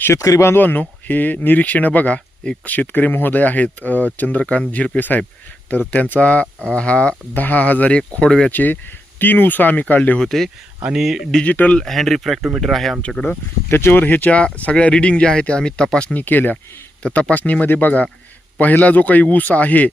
शेतकरी बांधवांनो, हे निरीक्षण बघा. एक शेतकरी महोदय आहेत चंद्रकांत झिरपे साहेब. तर त्यांचा हा 10,001 खोडव्याचे 3 ऊस आम्ही काढले होते आणि डिजिटल हँड रिफ्रॅक्टोमीटर आहे आमच्याकडं. त्याच्यावर ह्याच्या सगळ्या रिडिंग ज्या आहेत त्या आम्ही तपासणी केल्या. तर तपासणीमध्ये बघा, पहिला जो काही ऊस आहे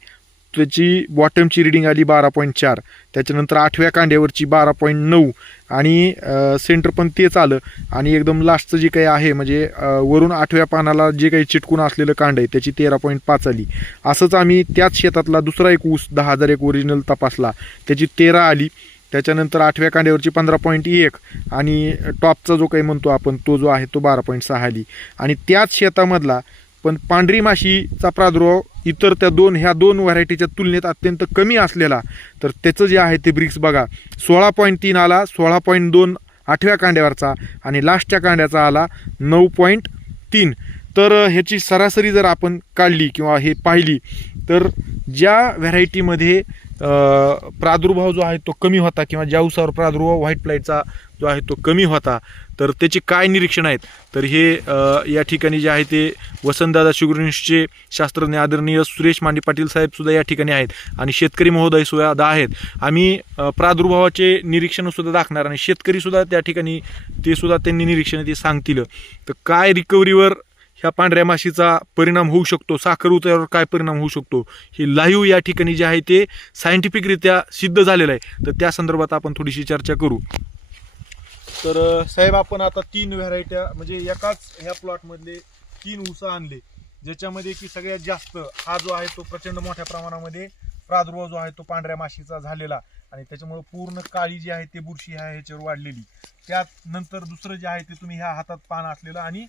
त्याची बॉटमची रिडिंग आली 12.4, त्याच्यानंतर 8व्या कांड्यावरची 12.9 आणि सेंटर पण तेच आलं. आणि एकदम लास्टचं जे काही आहे म्हणजे वरून 8व्या पानाला जे काही चिटकून असलेलं कांड आहे त्याची 13.5 आली. असंच आम्ही त्याच शेतातला दुसरा एक ऊस 10,001 ओरिजिनल तपासला, त्याची 13 आली. त्याच्यानंतर 8व्या कांड्यावरची 15.1 आणि टॉपचा जो काही म्हणतो आपण तो जो आहे तो 12.6 आली. आणि त्याच शेतामधला पण पांढरी माशीचा प्रादुर्भाव इतर त्या ह्या दोन व्हरायटीच्या तुलनेत अत्यंत कमी असलेला, तर त्याचं जे आहे ते ब्रिक्स बघा 16.3 आला, 16.2 8व्या कांड्यावरचा आणि लास्टच्या कांड्याचा आला 9.3. तर ह्याची सरासरी जर आपण काढली किंवा हे पाहिली तर ज्या व्हरायटीमध्ये प्रादुर्भाव जो आहे तो कमी होता किंवा ज्या ऊसावर प्रादुर्भाव व्हाईट फ्लायचा जो आहे तो कमी होता, तर त्याचे काय निरीक्षण आहेत तर हे या ठिकाणी जे आहे ते वसंतदादा शुगरनिष्ठचे शास्त्रज्ञ आदरणीय सुरेश मांडे पाटील साहेब सुद्धा या ठिकाणी आहेत आणि शेतकरी महोदय सुद्धा आहेत. आम्ही प्रादुर्भावाचे निरीक्षण सुद्धा दाखणार आणि शेतकरी सुद्धा त्या ठिकाणी ते सुद्धा त्यांनी निरीक्षण ते सांगतील. तर काय रिकव्हरीवर ह्या पांढऱ्या माशीचा परिणाम होऊ शकतो, साखर उतारावर काय परिणाम होऊ शकतो, हे लाईव्ह या ठिकाणी जे आहे ते सायंटिफिकरित्या सिद्ध झालेलं आहे. तर त्या संदर्भात आपण थोडीशी चर्चा करू. तर साहेब, आपण आता 3 व्हरायट्या म्हणजे एकाच ह्या प्लॉटमधले 3 ऊस आणले, ज्याच्यामध्ये की सगळ्यात जास्त हा जो आहे तो प्रचंड मोठ्या प्रमाणामध्ये प्रादुर्भाव जो आहे तो पांढऱ्या माशीचा झालेला आणि त्याच्यामुळे पूर्ण काळी जी आहे ते बुरशी ह्याच्यावर वाढलेली. त्यात नंतर दुसरं जे आहे ते तुम्ही ह्या हातात पान असलेलं आणि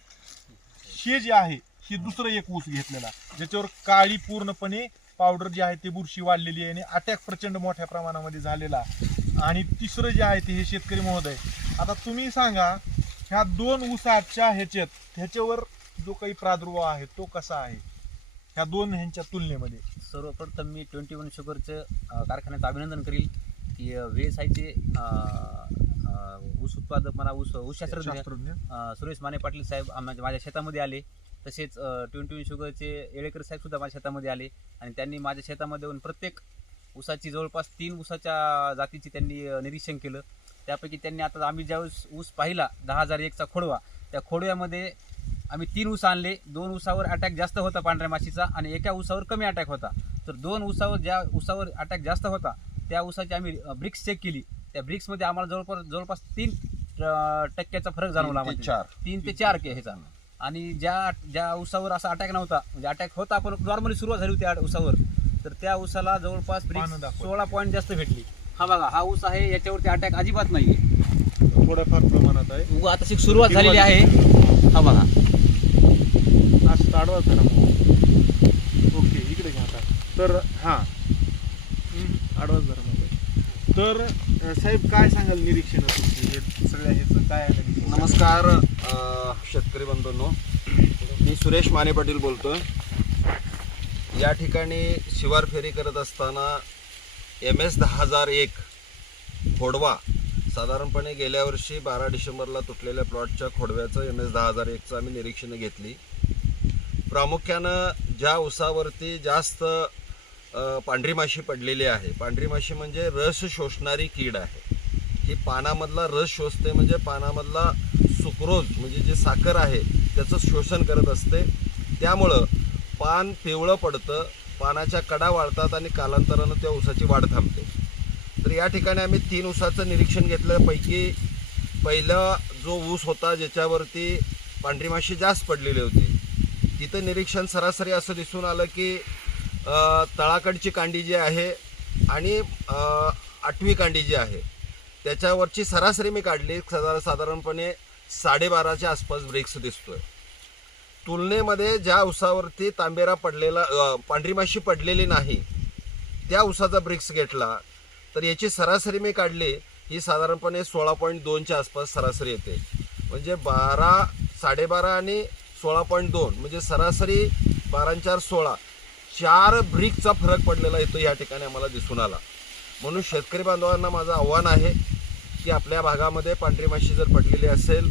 हे जे आहे हे दुसरं एक ऊस घेतलेला, ज्याच्यावर काळी पूर्णपणे पावडर जी आहे ते बुरशी वाढलेली आहे आणि अटॅक प्रचंड मोठ्या प्रमाणामध्ये झालेला. आणि तिसरं जे आहे ते हे शेतकरी महोदय, आता तुम्ही सांगा ह्या 2 ऊसाच्या ह्याच्यावर जो काही प्रादुर्भाव आहे तो कसा आहे ह्या ह्यांच्या तुलनेमध्ये? सर्वप्रथम मी 21 शुगरचं कारखान्याचं अभिनंदन करील की VSIचे ऊस उत्पादक मला ऊस शास्त्रज्ञ सुरेश माने पाटील साहेब माझ्या शेतामध्ये आले. तसेच 21 शुगरचे येळेकर साहेब सुद्धा माझ्या शेतामध्ये आले आणि त्यांनी माझ्या शेतामध्ये येऊन प्रत्येक ऊसाची जवळपास 3 ऊसाच्या जातीची त्यांनी निरीक्षण केलं. त्यापैकी त्यांनी आता आम्ही ज्यावेळेस ऊस पाहिला 10,001चा खोडवा, त्या खोडव्यामध्ये आम्ही 3 ऊस आणले. 2 ऊसावर अटॅक जास्त होता पांढऱ्या माशीचा आणि एका ऊसावर कमी अटॅक होता. तर 2 ऊसावर ज्या ऊसावर अटॅक जास्त होता त्या ऊसाची आम्ही ब्रिक्स चेक केली. त्या ब्रिक्समध्ये आम्हाला जवळपास 3% फरक जाणवला, 3 ते 4 ह्याचा. आणि ज्या ऊसावर असा अटॅक नव्हता, म्हणजे अटॅक होता पण नॉर्मली सुरुवात झाली होती ऊसावर, तर त्या ऊसाला जवळपास ब्रिक्स 16 पॉईंट जास्त भेटली. हा बघा, हा ऊस आहे, याच्यावरती अटॅक अजिबात नाही, थोड्याफार प्रमाणात आहे. आता सुरुवात झालेली आहे. हा बघा, असं आडवा झाला. ओके, इकडे घ्या आता. तर हां, आडवा जरा. तर साहेब, काय सांगाल निरीक्षण तुमची सगळ्या ह्याचं काय आहे? नमस्कार शेतकरी बंधूंनो, मी सुरेश माने पाटील बोलतोय. या ठिकाणी शिवार फेरी करत असताना MS 10,001 खोडवा, साधारणपणे गेल्या वर्षी 12 डिसेंबरला तुटलेल्या प्लॉटच्या खोडव्याचं MS 10,001चं आम्ही निरीक्षणं घेतली. प्रामुख्यानं ज्या ऊसावरती जास्त पांढरी माशी पडलेली आहे, पांढरी माशी म्हणजे रस शोषणारी कीड आहे. ही पानामधला रस शोषते, म्हणजे पानामधला सुक्रोज म्हणजे जे साखर आहे त्याचं शोषण करत असते. त्यामुळं पान पिवळं पडतं, पानाच्या कडा वाढतात आणि कालांतरानं त्या ऊसाची वाढ थांबते. तर या ठिकाणी आम्ही 3 ऊसाचं निरीक्षण घेतल्यापैकी पहिला जो ऊस होता ज्याच्यावरती पांढरी माशी जास्त पडलेली होती, तिथं निरीक्षण सरासरी असं दिसून आलं की तळाकडची कांडी जी आहे आणि 8वी कांडी जी आहे त्याच्यावरची सरासरी मी काढली, साधारणपणे 12.5च्या आसपास ब्रिक्स दिसतोय. तुलनेमध्ये ज्या ऊसावरती तांबेरा पडलेला पांढरी माशी पडलेली नाही त्या ऊसाचा ब्रिक्स घेतला तर याची सरासरी मी काढली, ही साधारणपणे 16.2च्या आसपास सरासरी येते. म्हणजे 12, 12.5 आणि 16.2 म्हणजे सरासरी 12 4 16, 4 ब्रिकचा फरक पडलेला येतो या ठिकाणी आम्हाला दिसून आला. म्हणून शेतकरी बांधवांना माझं आव्हान आहे की आपल्या भागामध्ये पांढरी माशी जर पडलेली असेल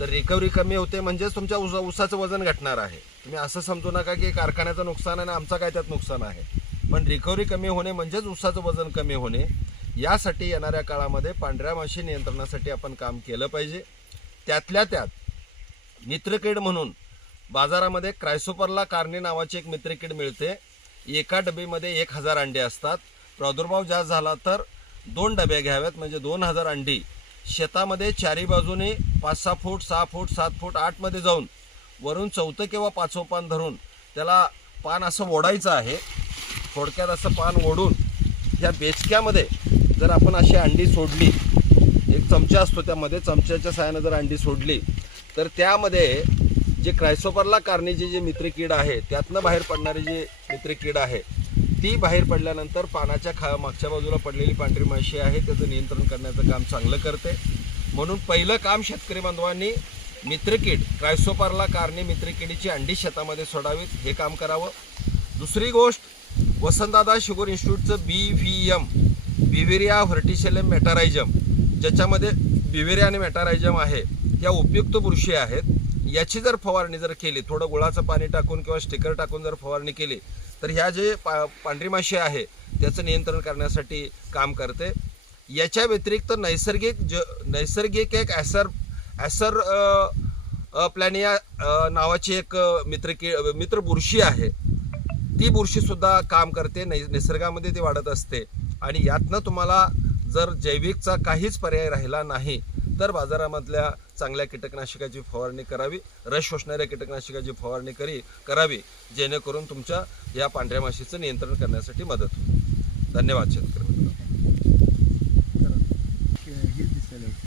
तर रिकव्हरी कमी होते म्हणजेच तुमच्या ऊसाचं वजन घटणार आहे. तुम्ही असं समजू नका की कारखान्याचं नुकसान आणि आमचं काय त्यात नुकसान आहे. पण रिकव्हरी कमी होणे म्हणजेच ऊसाचं वजन कमी होणे. यासाठी येणाऱ्या काळामध्ये पांढऱ्या माशी नियंत्रणासाठी आपण काम केलं पाहिजे. त्यातल्या त्यात मित्रकीड म्हणून बाजारामध्ये क्रायसोपरला कार्ने नावाची एक मित्रकीड मिळते. एका डबीमध्ये 1000 अंडे असतात. प्रादुर्भाव जास्त झाला तर 2 डबे घ्याव्यात, म्हणजे 2000 अंडी शेतामध्ये चारी बाजूने 5-6 फूट 6 फूट 7 फूट 8 मध्ये जाऊन वरून 4थं किंवा 5वं पान धरून त्याला पान असं ओढायचं आहे. थोडक्यात असं पान ओढून ह्या बेचक्यामध्ये जर आपण अशी अंडी सोडली, एक चमचा असतो त्यामध्ये, चमच्याच्या साहाय्याने जर अंडी सोडली तर त्यामध्ये जे क्रायसोपरला कार्नेची जी मित्रकीड आहे त्यातनं बाहेर पडणारी जी मित्रकीड आहे ती बाहेर पडल्यानंतर पानाच्या मागच्या बाजूला पडलेली पांढरी माशी आहे त्याचं नियंत्रण करण्याचं काम चांगलं करते. म्हणून पहिलं काम शेतकरी बांधवांनी मित्रकीड क्रायसोपरला कार्ने मित्रकीडीची अंडी शेतामध्ये सोडावीत, हे काम करावं. दुसरी गोष्ट, वसंतदादा शुगर इन्स्टिट्यूटचं BVM बिव्हेरिया व्हर्टिसेलम मेटारायझम, ज्याच्यामध्ये बिव्हेरिया आणि मेटारायझम आहे, या उपयुक्त बुरशी आहेत. याची जर फवारणी जर केली, थोडं गुळाचं पाणी टाकून किंवा स्टिकर टाकून जर फवारणी केली तर ह्या जे पांढरी माशी आहे त्याचं नियंत्रण करण्यासाठी काम करते. याच्या व्यतिरिक्त नैसर्गिक एक ॲसर प्लॅनिया नावाची एक मित्र बुरशी आहे. ती बुरशीसुद्धा काम करते, निसर्गामध्ये ती वाढत असते. आणि यातनं तुम्हाला जर जैविकचा काहीच पर्याय राहिला नाही तर बाजारामधल्या चांगल्या कीटकनाशकाची फवारणी करावी, रस शोषणाऱ्या कीटकनाशकाची फवारणी करावी, जेणेकरून तुमच्या या पांढऱ्या माशीचं नियंत्रण करण्यासाठी मदत होईल. धन्यवाद शेतकरी मित्रांनो.